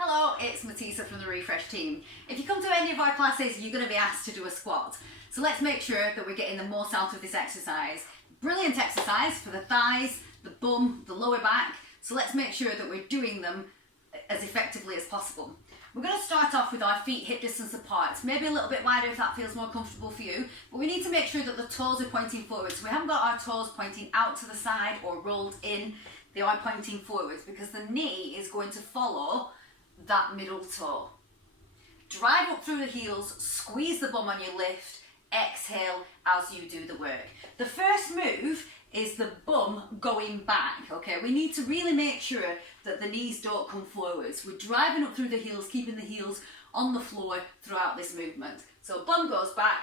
Hello, it's Matisa from the Refresh team. If you come to any of our classes, you're going to be asked to do a squat. So let's make sure that we're getting the most out of this exercise. Brilliant exercise for the thighs, the bum, the lower back. So let's make sure that we're doing them as effectively as possible. We're going to start off with our feet hip distance apart, maybe a little bit wider if that feels more comfortable for you, but we need to make sure that the toes are pointing forwards. So we haven't got our toes pointing out to the side or rolled in, they are pointing forwards because the knee is going to follow that middle toe. Drive up through the heels, squeeze the bum on your lift, exhale as you do the work. The first move is the bum going back, okay? We need to really make sure that the knees don't come forwards. We're driving up through the heels, keeping the heels on the floor throughout this movement. So bum goes back,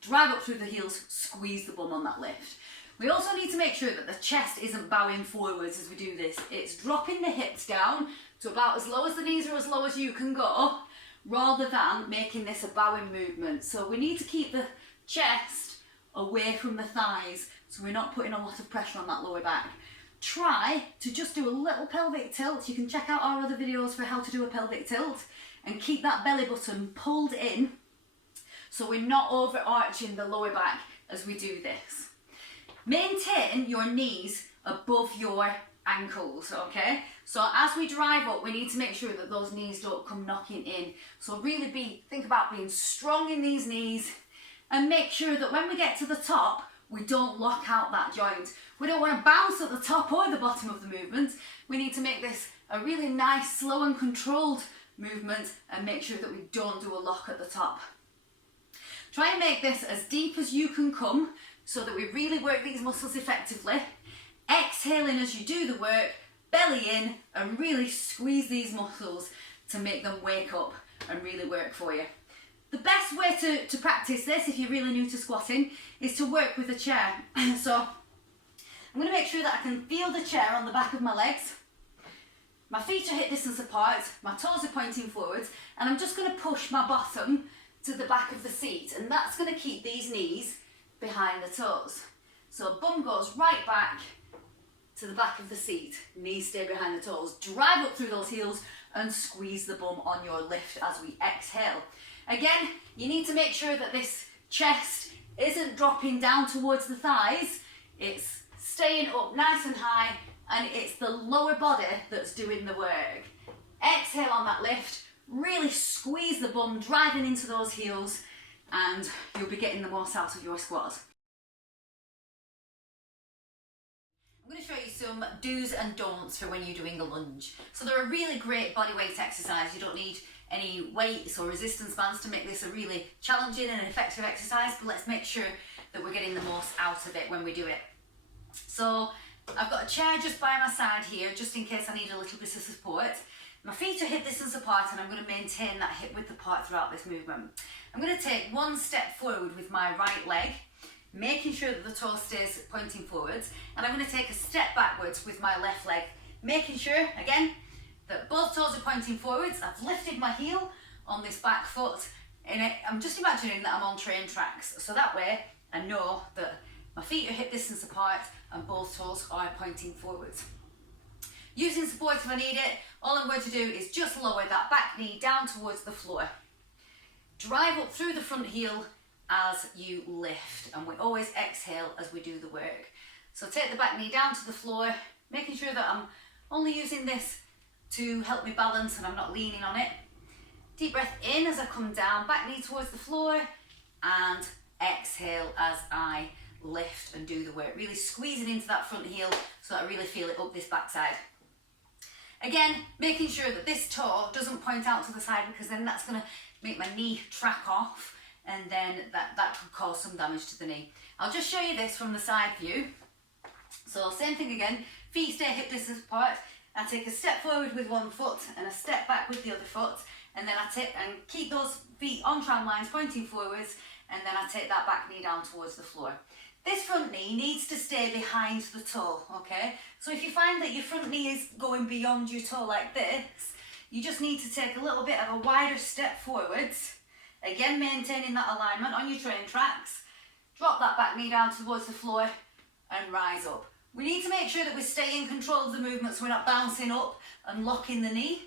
drive up through the heels, squeeze the bum on that lift. We also need to make sure that the chest isn't bowing forwards as we do this. It's dropping the hips down to about as low as the knees or as low as you can go, rather than making this a bowing movement. So we need to keep the chest away from the thighs so we're not putting a lot of pressure on that lower back. Try to just do a little pelvic tilt. You can check out our other videos for how to do a pelvic tilt and keep that belly button pulled in so we're not overarching the lower back as we do this. Maintain your knees above your ankles, okay? So as we drive up, we need to make sure that those knees don't come knocking in. So really think about being strong in these knees and make sure that when we get to the top, we don't lock out that joint. We don't want to bounce at the top or the bottom of the movement. We need to make this a really nice, slow and controlled movement and make sure that we don't do a lock at the top. Try and make this as deep as you can come so that we really work these muscles effectively. Exhaling as you do the work, belly in, and really squeeze these muscles to make them wake up and really work for you. The best way to practice this, if you're really new to squatting, is to work with a chair. So I'm going to make sure that I can feel the chair on the back of my legs. My feet are hip distance apart, my toes are pointing forwards, and I'm just going to push my bottom to the back of the seat, and that's going to keep these knees behind the toes. So bum goes right back to the back of the seat, knees stay behind the toes. Drive up through those heels and squeeze the bum on your lift as we exhale. Again, you need to make sure that this chest isn't dropping down towards the thighs. It's staying up nice and high, and it's the lower body that's doing the work. Exhale on that lift, really squeeze the bum, driving into those heels, and you'll be getting the most out of your squat. I'm going to show you some do's and don'ts for when you're doing a lunge. So they're a really great body weight exercise. You don't need any weights or resistance bands to make this a really challenging and effective exercise, but let's make sure that we're getting the most out of it when we do it. So I've got a chair just by my side here, just in case I need a little bit of support. My feet are hip distance apart, and I'm going to maintain that hip width apart throughout this movement. I'm going to take one step forward with my right leg, making sure that the toe stays pointing forwards, and I'm going to take a step backwards with my left leg, making sure, again, that both toes are pointing forwards. I've lifted my heel on this back foot, and I'm just imagining that I'm on train tracks, so that way I know that my feet are hip distance apart and both toes are pointing forwards. Using support if I need it, all I'm going to do is just lower that back knee down towards the floor. Drive up through the front heel as you lift, and we always exhale as we do the work. So take the back knee down to the floor, making sure that I'm only using this to help me balance and I'm not leaning on it. Deep breath in as I come down, back knee towards the floor, and exhale as I lift and do the work. Really squeezing into that front heel so that I really feel it up this backside. Again, making sure that this toe doesn't point out to the side, because then that's going to make my knee track off, and then that could cause some damage to the knee. I'll just show you this from the side view. So same thing again, feet stay hip distance apart. I take a step forward with one foot and a step back with the other foot, and then I take and keep those feet on tram lines pointing forwards, and then I take that back knee down towards the floor. This front knee needs to stay behind the toe, okay? So if you find that your front knee is going beyond your toe like this, you just need to take a little bit of a wider step forwards. Again, maintaining that alignment on your train tracks. Drop that back knee down towards the floor and rise up. We need to make sure that we stay in control of the movement so we're not bouncing up and locking the knee.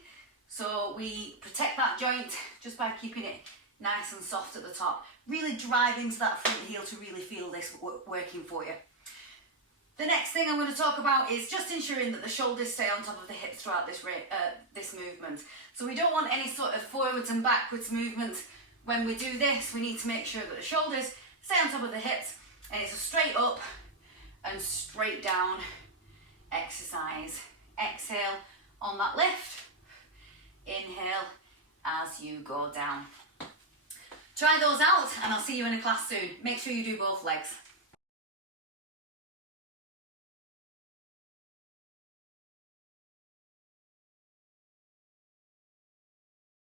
So we protect that joint just by keeping it nice and soft at the top. Really drive into that front heel to really feel this working for you. The next thing I'm going to talk about is just ensuring that the shoulders stay on top of the hips throughout this movement. So we don't want any sort of forwards and backwards movement. When we do this, we need to make sure that the shoulders stay on top of the hips, and it's a straight up and straight down exercise. Exhale on that lift, inhale as you go down. Try those out and I'll see you in a class soon. Make sure you do both legs.